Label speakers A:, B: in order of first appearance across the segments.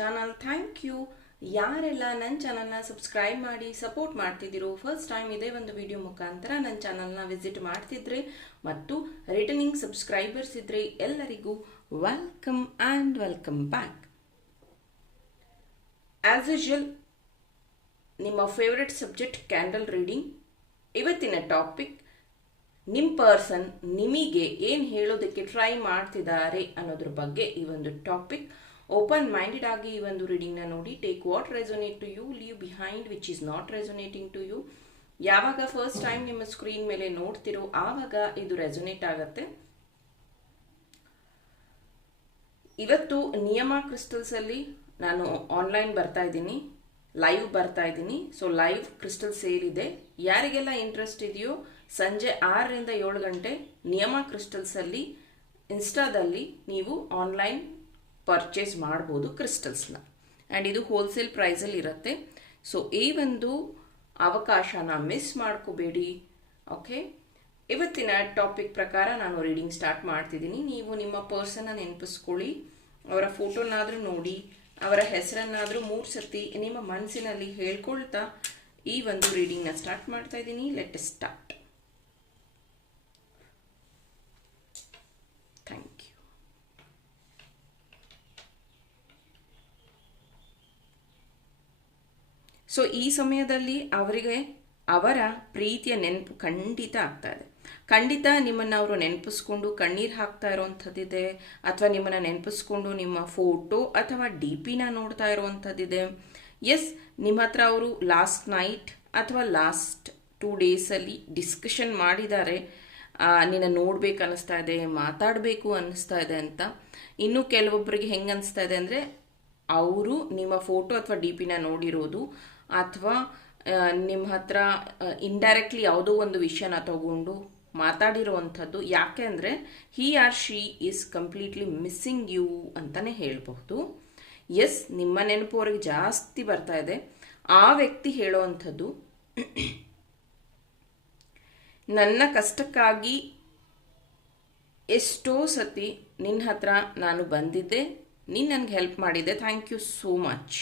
A: Channel thank you ಯಾರೆಲ್ಲ ನನ್ನ ಚಾನಲ್ನ ಸಬ್ಸ್ಕ್ರೈಬ್ ಮಾಡಿ ಸಪೋರ್ಟ್ ಮಾಡ್ತಿದ್ದೀರೋ ಫಸ್ಟ್ ಟೈಮ್ ಇದೇ ಒಂದು ವಿಡಿಯೋ ಮುಖಾಂತರ ನನ್ನ ಚಾನಲ್ನ ವಿಸಿಟ್ ಮಾಡ್ತಿದ್ರೆ ಮತ್ತು ರಿಟರ್ನಿಂಗ್ ಸಬ್ಸ್ಕ್ರೈಬರ್ಸ್ ಇದ್ರೆ ಎಲ್ಲರಿಗೂ welcome and welcome back as usual ನಿಮ್ಮ ಫೇವ್ರೆಟ್ ಸಬ್ಜೆಕ್ಟ್ ಕ್ಯಾಂಡಲ್ ರೀಡಿಂಗ್ ಇವತ್ತಿನ ಟಾಪಿಕ್ ನಿಮ್ಮ ಪರ್ಸನ್ ನಿಮಗೆ ಏನು ಹೇಳೋದಕ್ಕೆ ಟ್ರೈ ಮಾಡ್ತಿದ್ದಾರೆ ಅನ್ನೋದ್ರ ಬಗ್ಗೆ ಈ ಒಂದು ಟಾಪಿಕ್ ಓಪನ್ ಮೈಂಡೆಡ್ ಆಗಿ ಈ ಒಂದು ರೀಡಿಂಗ್ನ ನೋಡಿ take what resonate to you leave behind which is not resonating to you ಯಾವಾಗ ಫಸ್ಟ್ ಟೈಮ್ ನಿಮ್ಮ ಸ್ಕ್ರೀನ್ ಮೇಲೆ ನೋಡ್ತಿರೋ, ಆವಾಗ ಇದು ರೆಸೊನೇಟ್ ಆಗತ್ತೆ. ಇವತ್ತು ನಿಯಮ ಕ್ರಿಸ್ಟಲ್ಸ್ ಅಲ್ಲಿ ನಾನು ಆನ್ಲೈನ್ ಬರ್ತಾ ಇದ್ದೀನಿ ಲೈವ್ ಬರ್ತಾ ಇದ್ದೀನಿ. ಸೊ ಲೈವ್ ಕ್ರಿಸ್ಟಲ್ ಸೇಲ್ ಇದೆ. ಯಾರಿಗೆಲ್ಲ ಇಂಟ್ರೆಸ್ಟ್ ಇದೆಯೋ, ಸಂಜೆ ಆರರಿಂದ ಏಳು ಗಂಟೆ ನಿಯಮ ಕ್ರಿಸ್ಟಲ್ಸಲ್ಲಿ ಇನ್ಸ್ಟಾದಲ್ಲಿ ನೀವು ಆನ್ಲೈನ್ ಪರ್ಚೇಸ್ ಮಾಡ್ಬೋದು ಕ್ರಿಸ್ಟಲ್ಸ್ನ ಆ್ಯಂಡ್ ಇದು ಹೋಲ್ಸೇಲ್ ಪ್ರೈಸಲ್ಲಿ ಇರುತ್ತೆ. ಸೊ ಈ ಒಂದು ಅವಕಾಶನ ಮಿಸ್ ಮಾಡ್ಕೋಬೇಡಿ. ಓಕೆ ಇವತ್ತಿನ ಟಾಪಿಕ್ ಪ್ರಕಾರ ನಾನು ರೀಡಿಂಗ್ ಸ್ಟಾರ್ಟ್ ಮಾಡ್ತಿದ್ದೀನಿ. ನೀವು ನಿಮ್ಮ ಪರ್ಸನ್ನ ನೆನಪಿಸ್ಕೊಳ್ಳಿ. ಅವರ ಫೋಟೋನಾದರೂ ನೋಡಿ. ಅವರ ಹೆಸರನ್ನಾದರೂ ಮೂರು ಸತಿ ನಿಮ್ಮ ಮನಸ್ಸಿನಲ್ಲಿ ಹೇಳ್ಕೊಳ್ತಾ ಈ ಒಂದು ರೀಡಿಂಗ್ನ ಸ್ಟಾರ್ಟ್ ಮಾಡ್ತಾ ಇದ್ದೀನಿ. Let start thank you so ಈ ಸಮಯದಲ್ಲಿ ಅವರಿಗೆ ಅವರ ಪ್ರೀತಿಯ ನೆನಪು ಖಂಡಿತ ಆಗ್ತಾ ಇದೆ. ಖಂಡಿತ ನಿಮ್ಮನ್ನು ಅವರು ನೆನಪಿಸ್ಕೊಂಡು ಕಣ್ಣೀರು ಹಾಕ್ತಾ ಇರೋವಂಥದ್ದಿದೆ ಅಥವಾ ನಿಮ್ಮನ್ನು ನೆನಪಿಸ್ಕೊಂಡು ನಿಮ್ಮ ಫೋಟೋ ಅಥವಾ ಡಿ ಪಿನ ನೋಡ್ತಾ ಇರೋವಂಥದ್ದಿದೆ ಎಸ್ ನಿಮ್ಮ ಹತ್ರ ಅವರು ಲಾಸ್ಟ್ ನೈಟ್ ಅಥವಾ ಲಾಸ್ಟ್ ಟೂ ಡೇಸಲ್ಲಿ ಡಿಸ್ಕಷನ್ ಮಾಡಿದ್ದಾರೆ. ನಿನ್ನ ನೋಡ್ಬೇಕು ಅನ್ನಿಸ್ತಾ ಇದೆ, ಮಾತಾಡಬೇಕು ಅನ್ನಿಸ್ತಾ ಇದೆ ಅಂತ. ಇನ್ನು ಕೆಲವೊಬ್ಬರಿಗೆ ಹೆಂಗೆ ಅನ್ನಿಸ್ತಾ ಇದೆ ಅಂದರೆ, ಅವರು ನಿಮ್ಮ ಫೋಟೋ ಅಥವಾ ಡಿ ಪಿನ ನೋಡಿರೋದು ಅಥವಾ ನಿಮ್ಮ ಹತ್ರ ಇಂಡೈರೆಕ್ಟ್ಲಿ ಯಾವುದೋ ಒಂದು ವಿಷಯನ ತಗೊಂಡು ಮಾತಾಡಿರುವಂಥದ್ದು, ಯಾಕೆ ಅಂದರೆ he are she is completely missing you ಅಂತಲೇ ಹೇಳಬಹುದು. ಎಸ್ ನಿಮ್ಮ ನೆನಪು ಅವ್ರಿಗೆ ಜಾಸ್ತಿ ಬರ್ತಾ ಇದೆ. ಆ ವ್ಯಕ್ತಿ ಹೇಳೋವಂಥದ್ದು, ನನ್ನ ಕಷ್ಟಕ್ಕಾಗಿ ಎಷ್ಟೋ ಸತಿ ನಿನ್ನ ಹತ್ರ ನಾನು ಬಂದಿದ್ದೆ, ನೀನು ನನಗೆ ಹೆಲ್ಪ್ ಮಾಡಿದ್ದೆ ಥ್ಯಾಂಕ್ ಯು ಸೋ ಮಚ್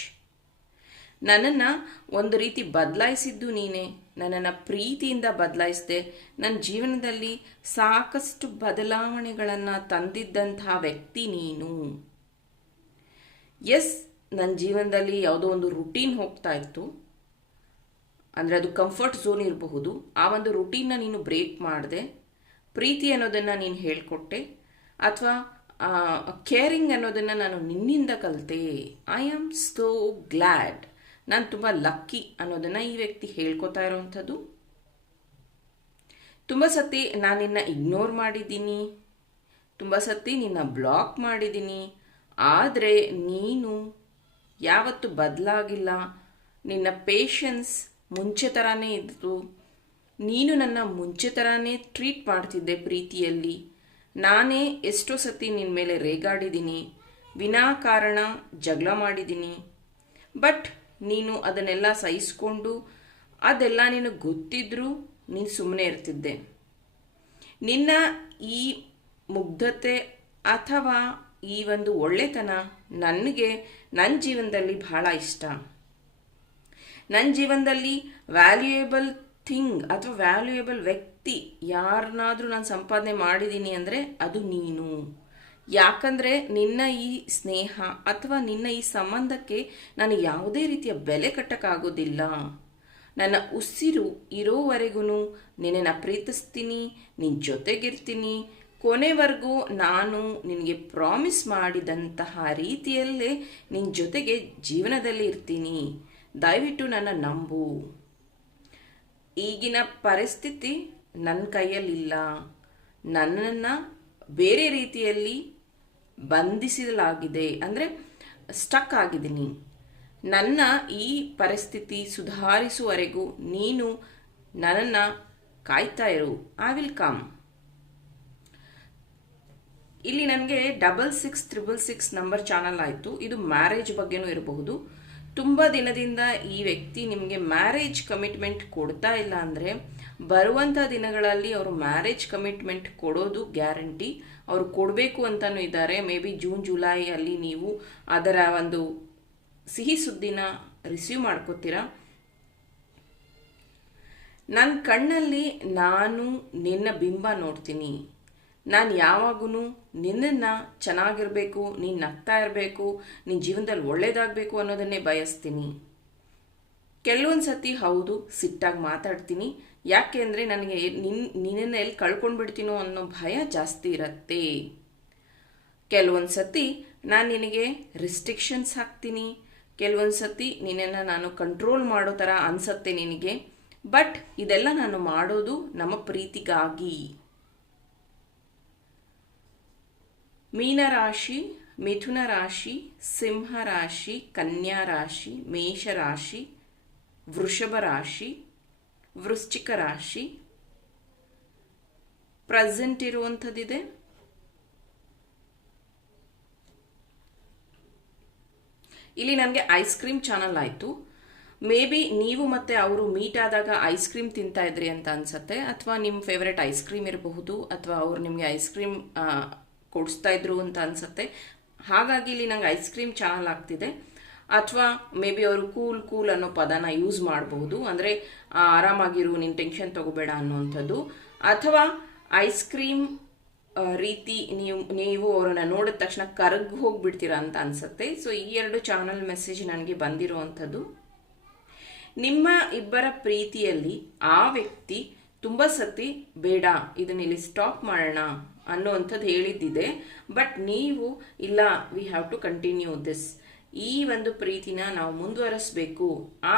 A: ನನ್ನನ್ನು ಒಂದು ರೀತಿ ಬದಲಾಯಿಸಿದ್ದು ನೀನೇ. ನನ್ನನ್ನು ಪ್ರೀತಿಯಿಂದ ಬದಲಾಯಿಸಿದೆ. ನನ್ನ ಜೀವನದಲ್ಲಿ ಸಾಕಷ್ಟು ಬದಲಾವಣೆಗಳನ್ನು ತಂದಿದ್ದಂತಹ ವ್ಯಕ್ತಿ ನೀನು. ಎಸ್ ನನ್ನ ಜೀವನದಲ್ಲಿ ಯಾವುದೋ ಒಂದು ರುಟೀನ್ ಹೋಗ್ತಾ ಇತ್ತು. ಅಂದರೆ ಅದು ಕಂಫರ್ಟ್ ಝೋನ್ ಇರಬಹುದು. ಆ ಒಂದು ರುಟೀನ್ನ ನೀನು ಬ್ರೇಕ್ ಮಾಡಿದೆ. ಪ್ರೀತಿ ಅನ್ನೋದನ್ನು ನೀನು ಹೇಳಿಕೊಟ್ಟೆ. ಅಥವಾ ಕೇರಿಂಗ್ ಅನ್ನೋದನ್ನು ನಾನು ನಿನ್ನಿಂದ ಕಲಿತೆ. ಐ ಆಮ್ ಸೋ ಗ್ಲ್ಯಾಡ್ ನಾನು ತುಂಬ ಲಕ್ಕಿ ಅನ್ನೋದನ್ನು ಈ ವ್ಯಕ್ತಿ ಹೇಳ್ಕೊತಾ ಇರೋವಂಥದ್ದು ತುಂಬ ಸತಿ ನಾನು ನಿನ್ನ ಇಗ್ನೋರ್ ಮಾಡಿದ್ದೀನಿ. ತುಂಬ ಸತಿ ನಿನ್ನ ಬ್ಲಾಕ್ ಮಾಡಿದ್ದೀನಿ. ಆದರೆ ನೀನು ಯಾವತ್ತು ಬದಲಾಗಿಲ್ಲ. ನಿನ್ನ ಪೇಷನ್ಸ್ ಮುಂಚೆ ಥರನೇ ಇದ್ದರು ನೀನು ನನ್ನ ಮುಂಚೆ ಥರನೇ ಟ್ರೀಟ್ ಮಾಡ್ತಿದ್ದೆ ಪ್ರೀತಿಯಲ್ಲಿ. ನಾನೇ ಎಷ್ಟೋ ಸತಿ ನಿನ್ನ ಮೇಲೆ ರೇಗಾಡಿದ್ದೀನಿ. ವಿನಾಕಾರಣ ಜಗಳ ಮಾಡಿದ್ದೀನಿ. ಬಟ್ ನೀನು ಅದನ್ನೆಲ್ಲ ಸಹಿಸ್ಕೊಂಡು ಅದೆಲ್ಲ ನಿನಗೆ ಗೊತ್ತಿದ್ರೂ ನೀನು ಸುಮ್ಮನೆ ಇರ್ತಿದ್ದೆ. ನಿನ್ನ ಈ ಮುಗ್ಧತೆ ಅಥವಾ ಈ ಒಂದು ಒಳ್ಳೆತನ ನನಗೆ ನನ್ನ ಜೀವನದಲ್ಲಿ ಬಹಳ ಇಷ್ಟ. ನನ್ನ ಜೀವನದಲ್ಲಿ ವ್ಯಾಲ್ಯೂಯೇಬಲ್ ಥಿಂಗ್ ಅಥವಾ ವ್ಯಾಲ್ಯೂಯೇಬಲ್ ವ್ಯಕ್ತಿ ಯಾರನ್ನಾದರೂ ನಾನು ಸಂಪಾದನೆ ಮಾಡಿದ್ದೀನಿ ಅಂದರೆ ಅದು ನೀನು. ಯಾಕಂದರೆ ನಿನ್ನ ಈ ಸ್ನೇಹ ಅಥವಾ ನಿನ್ನ ಈ ಸಂಬಂಧಕ್ಕೆ ನಾನು ಯಾವುದೇ ರೀತಿಯ ಬೆಲೆ ಕಟ್ಟಕ್ಕಾಗೋದಿಲ್ಲ. ನನ್ನ ಉಸಿರು ಇರೋವರೆಗೂ ನಿನ್ನನ್ನು ಪ್ರೀತಿಸ್ತೀನಿ ನಿನ್ನ ಜೊತೆಗಿರ್ತೀನಿ. ಕೊನೆವರೆಗೂ ನಾನು ನಿನಗೆ ಪ್ರಾಮಿಸ್ ಮಾಡಿದಂತಹ ರೀತಿಯಲ್ಲೇ ನಿನ್ನ ಜೊತೆಗೆ ಜೀವನದಲ್ಲಿ ಇರ್ತೀನಿ. ದಯವಿಟ್ಟು ನನ್ನ ನಂಬು. ಈಗಿನ ಪರಿಸ್ಥಿತಿ ನನ್ನ ಕೈಯಲ್ಲಿಲ್ಲ. ನನ್ನನ್ನು ಬೇರೆ ರೀತಿಯಲ್ಲಿ ಬಂಧಿಸಲಾಗಿದೆ ಅಂದರೆ ಸ್ಟಕ್ ಆಗಿದ್ದೀನಿ ನನ್ನ ಈ ಪರಿಸ್ಥಿತಿ ಸುಧಾರಿಸುವವರೆಗೂ ನೀನು ನನ್ನನ್ನು ಕಾಯ್ತಾ ಇರು. ಐ ವಿಲ್ ಕಮ್ ಇಲ್ಲಿ ನನಗೆ double six triple six number channel ಆಯಿತು. ಇದು ಮ್ಯಾರೇಜ್ ಬಗ್ಗೆನೂ ಇರಬಹುದು. ತುಂಬ ದಿನದಿಂದ ಈ ವ್ಯಕ್ತಿ ನಿಮಗೆ ಮ್ಯಾರೇಜ್ ಕಮಿಟ್ಮೆಂಟ್ ಕೊಡ್ತಾ ಇಲ್ಲ ಅಂದರೆ ಬರುವಂಥ ದಿನಗಳಲ್ಲಿ ಅವರು ಮ್ಯಾರೇಜ್ ಕಮಿಟ್ಮೆಂಟ್ ಕೊಡೋದು ಗ್ಯಾರಂಟಿ ಅವರು ಕೊಡಬೇಕು ಅಂತಲೂ ಇದ್ದಾರೆ. ಮೇ ಬಿ ಜೂನ್ ಜುಲೈ ಅಲ್ಲಿ ನೀವು ಅದರ ಒಂದು ಸಿಹಿ ಸುದ್ದಿನ ರಿಸೀವ್ ಮಾಡ್ಕೋತೀರಾ? ನನ್ನ ಕಣ್ಣಲ್ಲಿ ನಾನು ನಿನ್ನ ಬಿಂಬ ನೋಡ್ತೀನಿ. ನಾನು ಯಾವಾಗೂ ನಿನ್ನನ್ನು ಚೆನ್ನಾಗಿರಬೇಕು, ನೀನು ನಗ್ತಾ ಇರಬೇಕು ನಿನ್ನ ಜೀವನದಲ್ಲಿ ಒಳ್ಳೇದಾಗಬೇಕು ಅನ್ನೋದನ್ನೇ ಬಯಸ್ತೀನಿ. ಕೆಲವೊಂದು ಸತಿ ಹೌದು, ಸಿಟ್ಟಾಗಿ ಮಾತಾಡ್ತೀನಿ. ಯಾಕೆ ಅಂದರೆ ನನಗೆ ನಿನ್ ನಿನ್ನನ್ನು ಎಲ್ಲಿ ಕಳ್ಕೊಂಡ್ಬಿಡ್ತೀನೋ ಅನ್ನೋ ಭಯ ಜಾಸ್ತಿ ಇರತ್ತೆ. ಕೆಲವೊಂದು ಸತಿ ನಾನು ನಿನಗೆ ರಿಸ್ಟ್ರಿಕ್ಷನ್ಸ್ ಹಾಕ್ತೀನಿ. ಕೆಲವೊಂದು ಸತಿ ನಿನ್ನನ್ನು ನಾನು ಕಂಟ್ರೋಲ್ ಮಾಡೋ ಥರ ಅನಿಸತ್ತೆ ನಿನಗೆ. ಬಟ್ ಇದೆಲ್ಲ ನಾನು ಮಾಡೋದು ನಮ್ಮ ಪ್ರೀತಿಗಾಗಿ. ಮೀನರಾಶಿ ಮಿಥುನ ರಾಶಿ, ಸಿಂಹ ರಾಶಿ, ಕನ್ಯಾ ರಾಶಿ, ಮೇಷ ರಾಶಿ, ವೃಷಭ ರಾಶಿ ವೃಶ್ಚಿಕ ರಾಶಿ ಪ್ರೆಸೆಂಟ್ ಇರುವಂಥದ್ದಿದೆ. ಇಲ್ಲಿ ನನಗೆ ಐಸ್ ಕ್ರೀಮ್ ಚಾನಲ್ ಆಯಿತು. ಮೇ ಬಿ ನೀವು ಮತ್ತೆ ಅವರು ಮೀಟ್ ಆದಾಗ ಐಸ್ ಕ್ರೀಮ್ ತಿಂತಾ ಇದ್ರಿ ಅಂತ ಅನ್ಸುತ್ತೆ. ಅಥವಾ ನಿಮ್ಮ ಫೇವ್ರೆಟ್ ಐಸ್ ಕ್ರೀಮ್ ಇರಬಹುದು, ಅಥವಾ ಅವ್ರು ನಿಮಗೆ ಐಸ್ ಕ್ರೀಮ್ ಕೊಡಿಸ್ತಾ ಇದ್ರು ಅಂತ ಅನ್ಸುತ್ತೆ. ಹಾಗಾಗಿ ಇಲ್ಲಿ ನಂಗೆ ಐಸ್ ಕ್ರೀಮ್ ಚಾನಲ್ ಆಗ್ತಿದೆ. ಅಥವಾ ಮೇ ಬಿ ಅವರು ಕೂಲ್ ಕೂಲ್ ಅನ್ನೋ ಪದನ ಯೂಸ್ ಮಾಡಬಹುದು. ಅಂದರೆ ಆರಾಮಾಗಿರು ನಿನ್ನ ಟೆನ್ಷನ್ ತಗೋಬೇಡ ಅನ್ನೋವಂಥದ್ದು. ಅಥವಾ ಐಸ್ ಕ್ರೀಮ್ ರೀತಿ ನೀವು ನೀವು ಅವರನ್ನು ನೋಡಿದ ತಕ್ಷಣ ಕರಗ್ ಹೋಗ್ಬಿಡ್ತೀರಾ ಅಂತ ಅನ್ಸುತ್ತೆ. ಸೊ ಈ ಎರಡು ಚಾನಲ್ ಮೆಸೇಜ್ ನನಗೆ ಬಂದಿರುವಂಥದ್ದು. ನಿಮ್ಮ ಇಬ್ಬರ ಪ್ರೀತಿಯಲ್ಲಿ ಆ ವ್ಯಕ್ತಿ ತುಂಬ ಸತಿ ಬೇಡ, ಇದನ್ನ ಇಲ್ಲಿ ಸ್ಟಾಪ್ ಮಾಡೋಣ ಅನ್ನೋವಂಥದ್ದು ಹೇಳಿದ್ದಿದೆ. ಬಟ್ ನೀವು, ಇಲ್ಲ we have to continue this ಈ ಒಂದು ಪ್ರೀತಿನ ನಾವು ಮುಂದುವರಿಸಬೇಕು.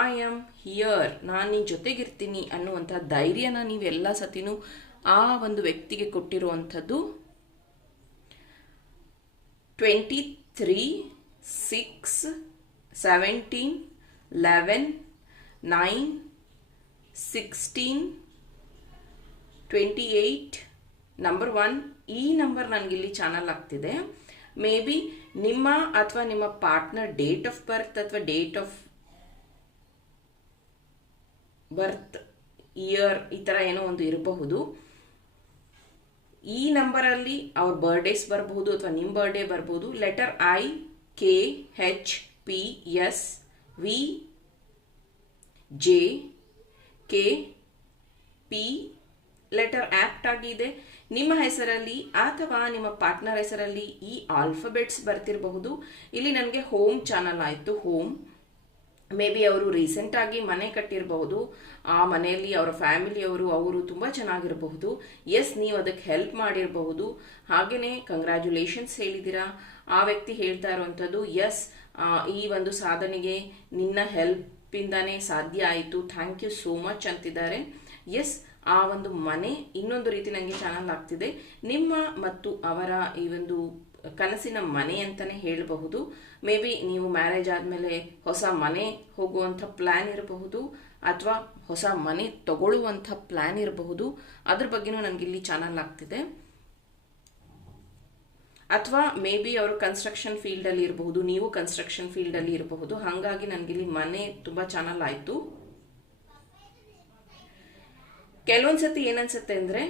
A: ಐ ಆಮ್ ಹಿಯರ್ ನಾನು ನಿನ್ನ ಜೊತೆಗಿರ್ತೀನಿ ಅನ್ನುವಂಥ ಧೈರ್ಯನ ನೀವು ಎಲ್ಲ ಸತಿನೂ ಆ ಒಂದು ವ್ಯಕ್ತಿಗೆ ಕೊಟ್ಟಿರುವಂಥದ್ದು twenty three six seventeen eleven nine sixteen twenty eight number one ಈ ನಂಬರ್ ನನಗಿಲ್ಲಿ ಚಾನಲ್ ಆಗ್ತಿದೆ. ಮೇ ಬಿ ನಿಮ್ಮ ಅಥವಾ ನಿಮ್ಮ ಪಾರ್ಟ್ನರ್ ಡೇಟ್ ಆಫ್ ಬರ್ತ್ ಅಥವಾ ಡೇಟ್ ಆಫ್ ಬರ್ತ್ ಇಯರ್ ಈ ಥರ ಏನೋ ಒಂದು ಇರಬಹುದು. ಈ ನಂಬರಲ್ಲಿ ಅವ್ರ ಬರ್ಡೇಸ್ ಬರಬಹುದು ಅಥವಾ ನಿಮ್ಮ ಬರ್ಡೇ ಬರಬಹುದು. Letter I K H P S V J K P letter act ಆಗಿದೆ. ನಿಮ್ಮ ಹೆಸರಲ್ಲಿ ಅಥವಾ ನಿಮ್ಮ ಪಾರ್ಟ್ನರ್ ಹೆಸರಲ್ಲಿ ಈ ಆಲ್ಫಬೆಟ್ಸ್ ಬರ್ತಿರಬಹುದು. ಇಲ್ಲಿ ನನಗೆ ಹೋಮ್ ಚಾನಲ್ ಆಯಿತು ಹೋಮ್ ಮೇ ಬಿ ಅವರು ರೀಸೆಂಟಾಗಿ ಮನೆ ಕಟ್ಟಿರಬಹುದು. ಆ ಮನೆಯಲ್ಲಿ ಅವರ ಫ್ಯಾಮಿಲಿಯವರು ಅವರು ತುಂಬ ಚೆನ್ನಾಗಿರಬಹುದು. ಎಸ್ ನೀವು ಅದಕ್ಕೆ ಹೆಲ್ಪ್ ಮಾಡಿರಬಹುದು. ಹಾಗೆಯೇ ಕಂಗ್ರ್ಯಾಚುಲೇಷನ್ಸ್ ಹೇಳಿದ್ದೀರಾ? ಆ ವ್ಯಕ್ತಿ ಹೇಳ್ತಾ ಇರುವಂಥದ್ದು ಎಸ್ ಈ ಒಂದು ಸಾಧನೆಗೆ ನಿನ್ನ ಹೆಲ್ಪಿಂದಾನೇ ಸಾಧ್ಯ ಆಯಿತು. ಥ್ಯಾಂಕ್ ಯು ಸೋ ಮಚ್ ಅಂತಿದ್ದಾರೆ. ಎಸ್ ಆ ಒಂದು ಮನೆ ಇನ್ನೊಂದು ರೀತಿ ನನಗೆ ಚಾನಲ್ ಆಗ್ತಿದೆ ನಿಮ್ಮ ಮತ್ತು ಅವರ ಈ ಒಂದು ಕನಸಿನ ಮನೆ ಅಂತಲೇ ಹೇಳಬಹುದು. ಮೇ ಬಿ ನೀವು ಮ್ಯಾರೇಜ್ ಆದಮೇಲೆ ಹೊಸ ಮನೆ ಹೋಗುವಂಥ ಪ್ಲ್ಯಾನ್ ಇರಬಹುದು ಅಥವಾ ಹೊಸ ಮನೆ ತಗೊಳ್ಳುವಂಥ ಪ್ಲ್ಯಾನ್ ಇರಬಹುದು. ಅದ್ರ ಬಗ್ಗೆನೂ ನನಗೆ ಇಲ್ಲಿ ಚಾನಲ್ ಆಗ್ತಿದೆ ಅಥವಾ ಮೇ ಬಿ ಅವರು ಕನ್ಸ್ಟ್ರಕ್ಷನ್ ಫೀಲ್ಡಲ್ಲಿ ಇರಬಹುದು, ನೀವು ಕನ್ಸ್ಟ್ರಕ್ಷನ್ ಫೀಲ್ಡಲ್ಲಿ ಇರಬಹುದು. ಹಾಗಾಗಿ ನನಗಿಲ್ಲಿ ಮನೆ ತುಂಬ ಚಾನಲ್ ಆಯಿತು ಕೆಲವೊಂದು ಸತಿ ಏನನ್ಸುತ್ತೆ ಅಂದರೆ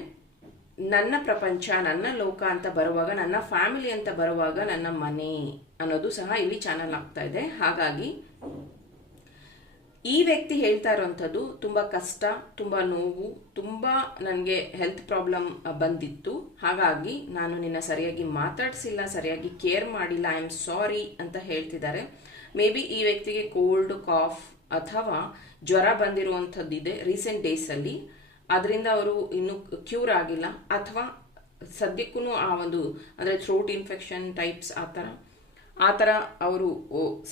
A: ನನ್ನ ಪ್ರಪಂಚ ನನ್ನ ಲೋಕ ಅಂತ ಬರುವಾಗ ನನ್ನ ಫ್ಯಾಮಿಲಿ ಅಂತ ಬರುವಾಗ ನನ್ನ ಮನೆ ಅನ್ನೋದು ಸಹ ಇಲ್ಲಿ ಚಾನಲ್ ಆಗ್ತಾ ಇದೆ ಹಾಗಾಗಿ ಈ ವ್ಯಕ್ತಿ ಹೇಳ್ತಾ ಇರೋವಂಥದ್ದು ತುಂಬ ಕಷ್ಟ, ತುಂಬ ನೋವು, ತುಂಬ ನನಗೆ ಹೆಲ್ತ್ ಪ್ರಾಬ್ಲಮ್ ಬಂದಿತ್ತು. ಹಾಗಾಗಿ ನಾನು ನಿನ್ನ ಸರಿಯಾಗಿ ಮಾತಾಡಿಸಿಲ್ಲ, ಸರಿಯಾಗಿ ಕೇರ್ ಮಾಡಿಲ್ಲ ಐ ಆಮ್ ಸಾರಿ ಅಂತ ಹೇಳ್ತಿದ್ದಾರೆ. ಮೇ ಬಿ ಈ ವ್ಯಕ್ತಿಗೆ ಕೋಲ್ಡ್ ಕಾಫ್ ಅಥವಾ ಜ್ವರ ಬಂದಿರುವಂಥದ್ದಿದೆ ರೀಸೆಂಟ್ ಡೇಸಲ್ಲಿ ಅದರಿಂದ ಅವರು ಇನ್ನೂ ಕ್ಯೂರ್ ಆಗಿಲ್ಲ. ಅಥವಾ ಸದ್ಯಕ್ಕೂ ಆ ಒಂದು, ಅಂದರೆ ಥ್ರೋಟ್ ಇನ್ಫೆಕ್ಷನ್ ಟೈಪ್ಸ್ ಆ ಥರ ಆ ಥರ ಅವರು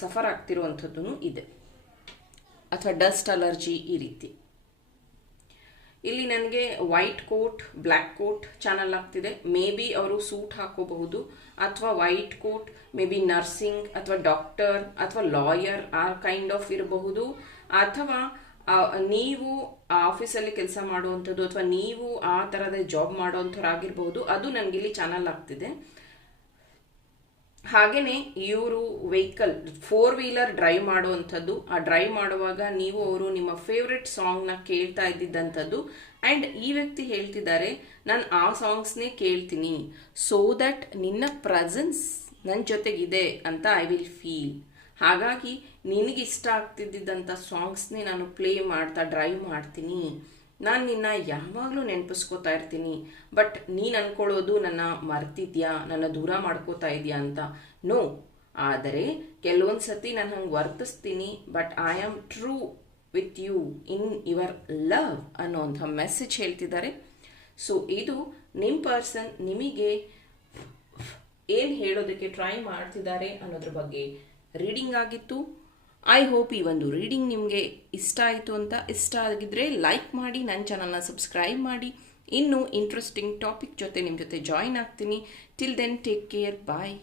A: ಸಫರ್ ಆಗ್ತಿರುವಂಥದ್ದು ಇದೆ. ಅಥವಾ ಡಸ್ಟ್ ಅಲರ್ಜಿ ಈ ರೀತಿ. ಇಲ್ಲಿ ನನಗೆ white coat black coat channel ಆಗ್ತಿದೆ. ಮೇ ಬಿ ಅವರು ಸೂಟ್ ಹಾಕೋಬಹುದು. ಅಥವಾ white coat maybe nursing ಅಥವಾ ಡಾಕ್ಟರ್ ಅಥವಾ ಲಾಯರ್ ಆ ಕೈಂಡ್ ಆಫ್ ಇರಬಹುದು. ಅಥವಾ ನೀವು ಆಫೀಸಲ್ಲಿ ಕೆಲಸ ಮಾಡುವಂಥದ್ದು ಅಥವಾ ನೀವು ಆ ಥರದ ಜಾಬ್ ಮಾಡುವಂಥವ್ರಾಗಿರ್ಬೋದು, ಅದು ನನಗೆ ಇಲ್ಲಿ ಚಾನಲ್ ಆಗ್ತಿದೆ. ಹಾಗೆಯೇ ಇವರು ವೆಹಿಕಲ್ ಫೋರ್ ವೀಲರ್ ಡ್ರೈವ್ ಮಾಡುವಂಥದ್ದು, ಆ ಡ್ರೈವ್ ಮಾಡುವಾಗ ನೀವು ಅವರು ನಿಮ್ಮ ಫೇವ್ರೆಟ್ ಸಾಂಗ್ನ ಕೇಳ್ತಾ ಇದ್ದಿದ್ದಂಥದ್ದು ಆ್ಯಂಡ್ ಈ ವ್ಯಕ್ತಿ ಹೇಳ್ತಿದ್ದಾರೆ, ನಾನು ಆ ಸಾಂಗ್ಸ್ನೇ ಕೇಳ್ತೀನಿ. ಸೋ ದಟ್ ನಿನ್ನ ಪ್ರೆಸೆನ್ಸ್ ನನ್ನ ಜೊತೆಗಿದೆ ಅಂತ ಐ ವಿಲ್ ಫೀಲ್ ಹಾಗಾಗಿ ನಿನಗೆ ಇಷ್ಟ ಆಗ್ತಿದ್ದಂಥ ಸಾಂಗ್ಸ್ನೇ ನಾನು ಪ್ಲೇ ಮಾಡ್ತಾ ಡ್ರೈವ್ ಮಾಡ್ತೀನಿ. ನಾನು ನಿನ್ನ ಯಾವಾಗಲೂ ನೆನಪಿಸ್ಕೋತಾ ಇರ್ತೀನಿ. ಬಟ್ ನೀನು ಅನ್ಕೊಳ್ಳೋದು ನನ್ನ ಮರ್ತಿದ್ಯಾ? ನನ್ನ ದೂರ ಮಾಡ್ಕೋತಾ ಇದೆಯಾ ಅಂತ? ನೋ. ಆದರೆ ಕೆಲವೊಂದು ಸತಿ ನಾನು ಹಂಗೆ ವರ್ತಿಸ್ತೀನಿ. But I am true with you in your love ಅನ್ನೋಂಥ ಮೆಸೇಜ್ ಹೇಳ್ತಿದ್ದಾರೆ. ಸೊ ಇದು ನಿಮ್ಮ ಪರ್ಸನ್ ನಿಮಗೆ ಏನು ಹೇಳೋದಕ್ಕೆ ಟ್ರೈ ಮಾಡ್ತಿದ್ದಾರೆ ಅನ್ನೋದ್ರ ಬಗ್ಗೆ ರೀಡಿಂಗ್ ಆಗಿತ್ತು. ಐ ಹೋಪ್ ಈ ಒಂದು ರೀಡಿಂಗ್ ನಿಮಗೆ ಇಷ್ಟ ಆಯಿತು ಅಂತ ಇಷ್ಟ ಆಗಿದ್ರೆ ಲೈಕ್ ಮಾಡಿ ನನ್ನ ಚಾನಲ್ನ ಸಬ್ಸ್ಕ್ರೈಬ್ ಮಾಡಿ. ಇನ್ನೂ ಇಂಟ್ರೆಸ್ಟಿಂಗ್ ಟಾಪಿಕ್ ಜೊತೆ ನಿಮ್ಮ ಜೊತೆ ಜಾಯಿನ್ ಆಗ್ತೀನಿ. Till then take care bye